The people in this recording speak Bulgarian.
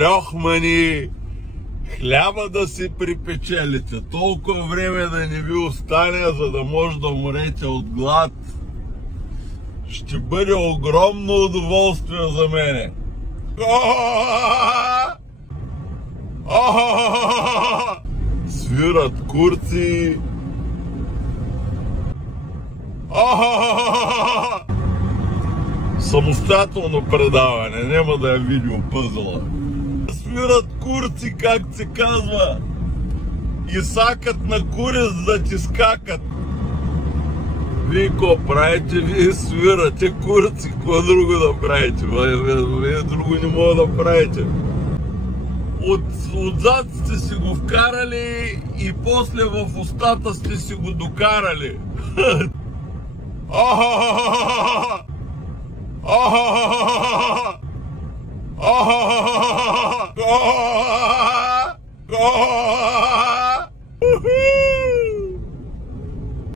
льохмани, хляба да си припечелите, толкова време да не ви остане, за да може да умрете от глад. Ще бъде огромно удоволствие за мене. Свират курци. Самостоятелно предаване, няма да е видео пъзъла. Свират курци, как се казва. И сакат на курец да ти скакат. Вие какво правите? Вие свирате курци, какво друго да правите? Вие друго не мога да правите. Отзад сте си го вкарали и после в устата сте си го докарали.